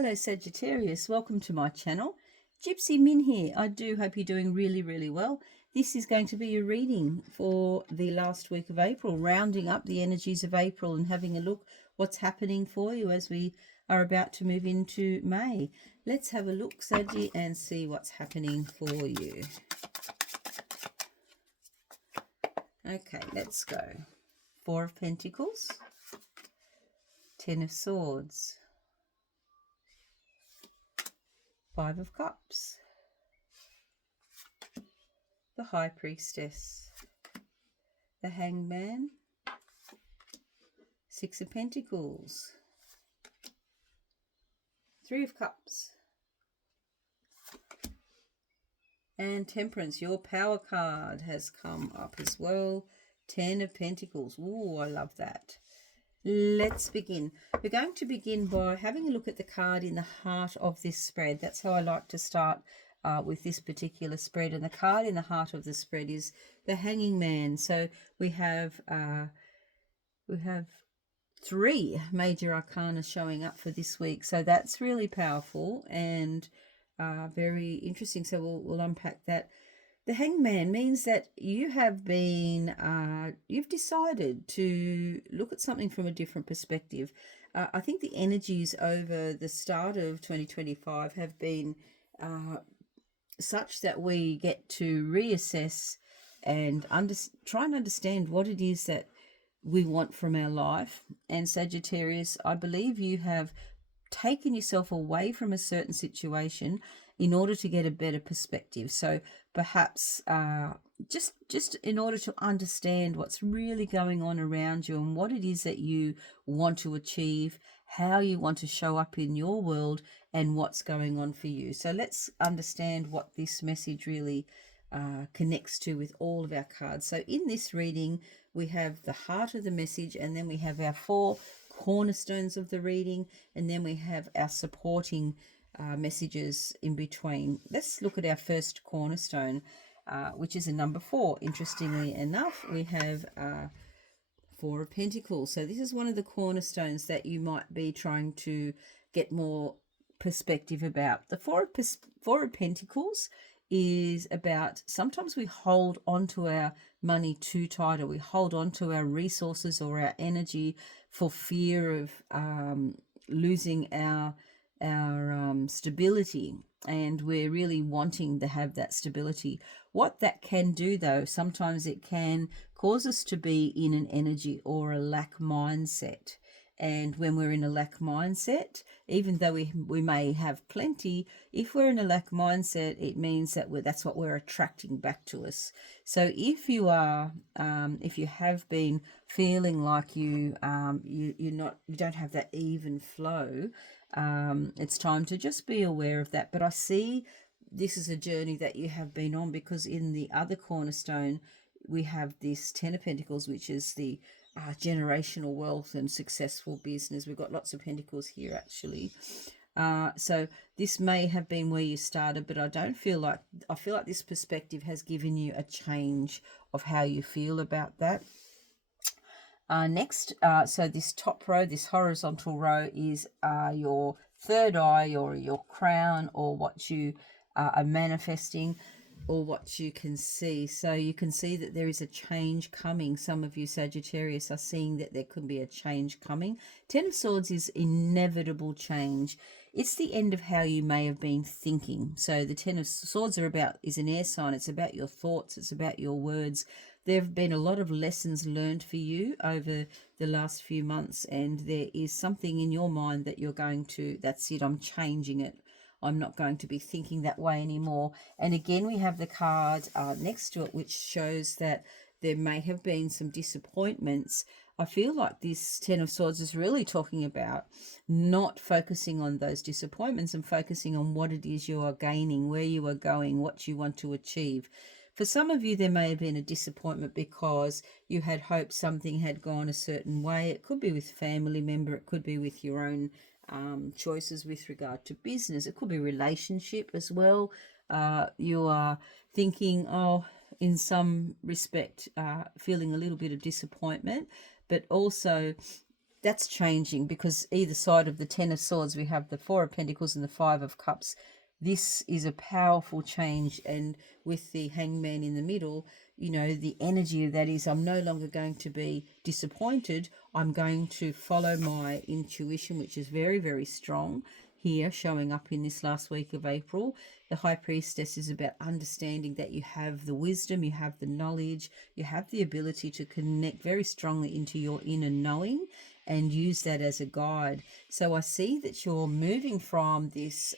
Hello Sagittarius, welcome to my channel. GypsyMin here. I do hope you're doing really well. This is going to be a reading for the last week of April, rounding up the energies of April and having a look what's happening for you as we are about to move into May. Let's have a look, Saggy, and see what's happening for you. Okay, let's go. Four of Pentacles, Ten of Swords, Five of Cups, the High Priestess, the Hanged Man, Six of Pentacles, Three of Cups, and Temperance. Your power card has come up as well. Ten of Pentacles. Ooh, I love that. Let's begin. We're going to begin by having a look at the card in the heart of this spread. That's how I like to start with this particular spread. And the card in the heart of the spread is the Hanging Man. So we have three major arcana showing up for this week. So that's really powerful and very interesting. So we'll unpack that. The Hanged Man means that you have been, you've decided to look at something from a different perspective. I think the energies over the start of 2025 have been such that we get to reassess and try and understand what it is that we want from our life. And Sagittarius, I believe you have taken yourself away from a certain situation in order to get a better perspective. So perhaps just in order to understand what's really going on around you and what it is that you want to achieve, how you want to show up in your world and what's going on for you. So let's understand what this message really connects to with all of our cards. So in this reading, we have the heart of the message, and then we have our four cornerstones of the reading, and then we have our supporting messages in between. Let's look at our first cornerstone, which is a number 4. Interestingly enough, we have Four of Pentacles. So this is one of the cornerstones that you might be trying to get more perspective about. The Four of Pentacles is about sometimes we hold on to our money too tight, or we hold on to our resources or our energy for fear of losing our stability, and we're really wanting to have that stability. What that can do, though, sometimes it can cause us to be in an energy or a lack mindset. And when we're in a lack mindset, even though we may have plenty, if we're in a lack mindset, it means that that's what we're attracting back to us. So if you are, if you have been feeling like you don't have that even flow, it's time to just be aware of that. But I see this is a journey that you have been on, because in the other cornerstone we have this Ten of Pentacles, which is the generational wealth and successful business. We've got lots of pentacles here actually. So this may have been where you started, but I feel like this perspective has given you a change of how you feel about that. Next, so this top row, this horizontal row, is your third eye or your crown, or what you are manifesting, or what you can see. So you can see that there is a change coming. Some of you Sagittarius are seeing that there could be a change coming. Ten of Swords is inevitable change. It's the end of how you may have been thinking. So the Ten of Swords is an air sign. It's about your thoughts. It's about your words. There have been a lot of lessons learned for you over the last few months, and there is something in your mind that you're going to, that's it, I'm changing it. I'm not going to be thinking that way anymore. And again, we have the card next to it, which shows that there may have been some disappointments. I feel like this Ten of Swords is really talking about not focusing on those disappointments and focusing on what it is you are gaining, where you are going, what you want to achieve. For some of you, there may have been a disappointment because you had hoped something had gone a certain way. It could be with a family member. It could be with your own choices with regard to business. It could be relationship as well. You are thinking, oh, in some respect, feeling a little bit of disappointment, but also that's changing, because either side of the Ten of Swords we have the Four of Pentacles and the Five of Cups. This is a powerful change, and with the Hangman in the middle, you know, the energy of that is, I'm no longer going to be disappointed. I'm going to follow my intuition, which is very, very strong here, showing up in this last week of April. The High Priestess is about understanding that you have the wisdom, you have the knowledge, you have the ability to connect very strongly into your inner knowing and use that as a guide. So I see that you're moving from this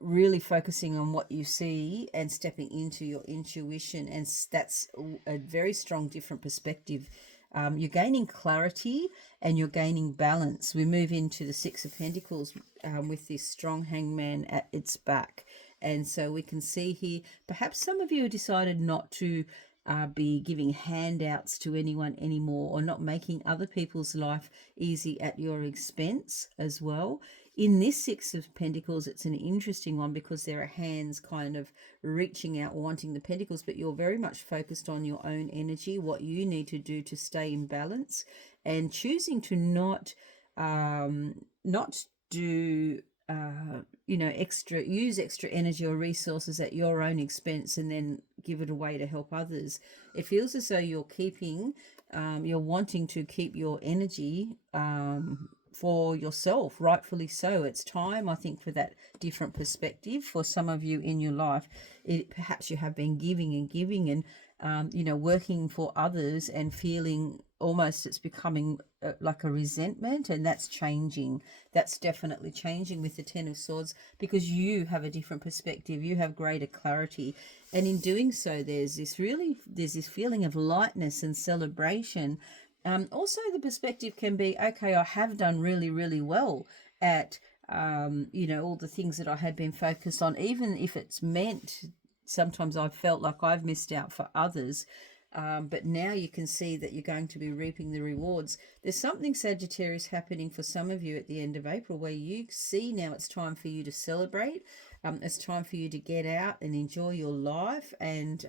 really focusing on what you see and stepping into your intuition, and that's a very strong different perspective. You're gaining clarity and you're gaining balance. We move into the Six of Pentacles with this strong Hangman at its back, and so we can see here perhaps some of you have decided not to be giving handouts to anyone anymore, or not making other people's life easy at your expense as well. In this Six of Pentacles, it's an interesting one because there are hands kind of reaching out, wanting the pentacles, but you're very much focused on your own energy, what you need to do to stay in balance, and choosing to not do use extra energy or resources at your own expense and then give it away to help others. It feels as though you're wanting to keep your energy for yourself, rightfully so. It's time, I think, for that different perspective for some of you in your life. Perhaps you have been giving and working for others and feeling almost it's becoming like a resentment, and that's changing. That's definitely changing with the Ten of Swords, because you have a different perspective, you have greater clarity, and in doing so there's this feeling of lightness and celebration. Also the perspective can be, okay, I have done really, really well at all the things that I had been focused on, even if it's meant sometimes I've felt like I've missed out for others. But now you can see that you're going to be reaping the rewards. There's something, Sagittarius, happening for some of you at the end of April where you see now it's time for you to celebrate. It's time for you to get out and enjoy your life and,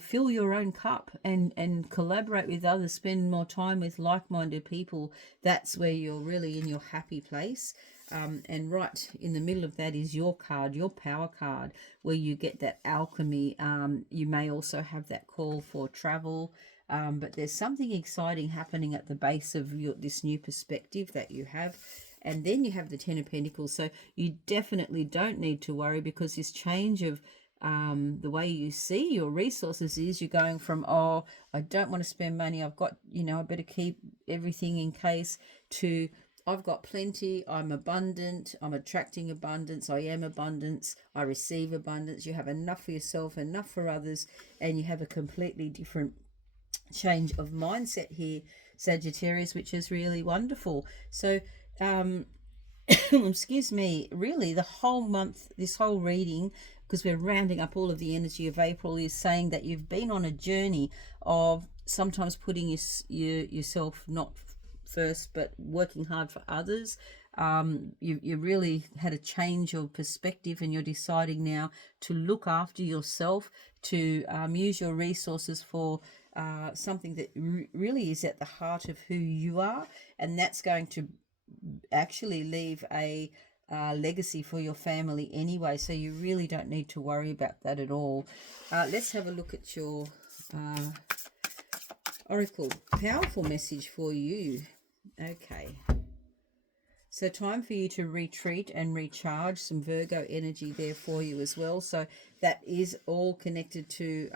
fill your own cup and collaborate with others, spend more time with like-minded people. That's where you're really in your happy place. And right in the middle of that is your card, your power card, where you get that alchemy. You may also have that call for travel, but there's something exciting happening at the base of this new perspective that you have. And then you have the Ten of Pentacles. So you definitely don't need to worry, because this change of the way you see your resources is you're going from, oh, I don't want to spend money, I've got, I better keep everything in case, to I've got plenty, I'm abundant, I'm attracting abundance, I am abundance, I receive abundance. You have enough for yourself, enough for others, and you have a completely different change of mindset here, Sagittarius, which is really wonderful. So excuse me, really the whole month, this whole reading, because we're rounding up all of the energy of April, is saying that you've been on a journey of sometimes putting yourself not first, but working hard for others. You really had a change of perspective, and you're deciding now to look after yourself, to use your resources for something that really is at the heart of who you are, and that's going to actually leave a legacy for your family anyway, so you really don't need to worry about that at all. Let's have a look at your oracle powerful message for you. Okay, so time for you to retreat and recharge. Some Virgo energy there for you as well, so that is all connected to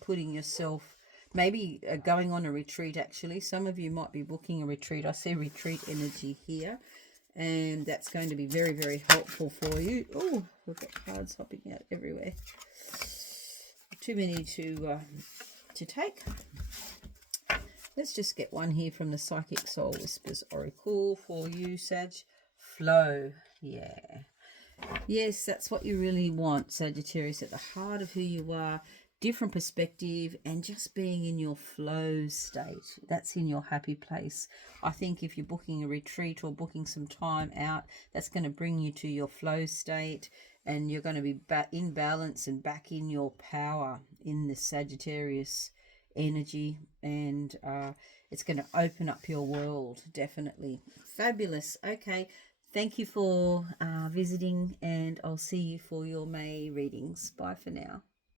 putting yourself, maybe going on a retreat. Actually, some of you might be booking a retreat. I see retreat energy here, and that's going to be very, very helpful for you. Oh, we've got cards hopping out everywhere. Too many to take. Let's just get one here from the Psychic Soul Whispers Oracle for you, Sag. Flow. Yeah. Yes, that's what you really want, Sagittarius, at the heart of who you are. Different perspective and just being in your flow state. That's in your happy place. I think if you're booking a retreat or booking some time out, that's going to bring you to your flow state, and you're going to be back in balance and back in your power in the Sagittarius energy. And It's going to open up your world, definitely. Fabulous. Okay. Thank you for visiting, and I'll see you for your May readings. Bye for now.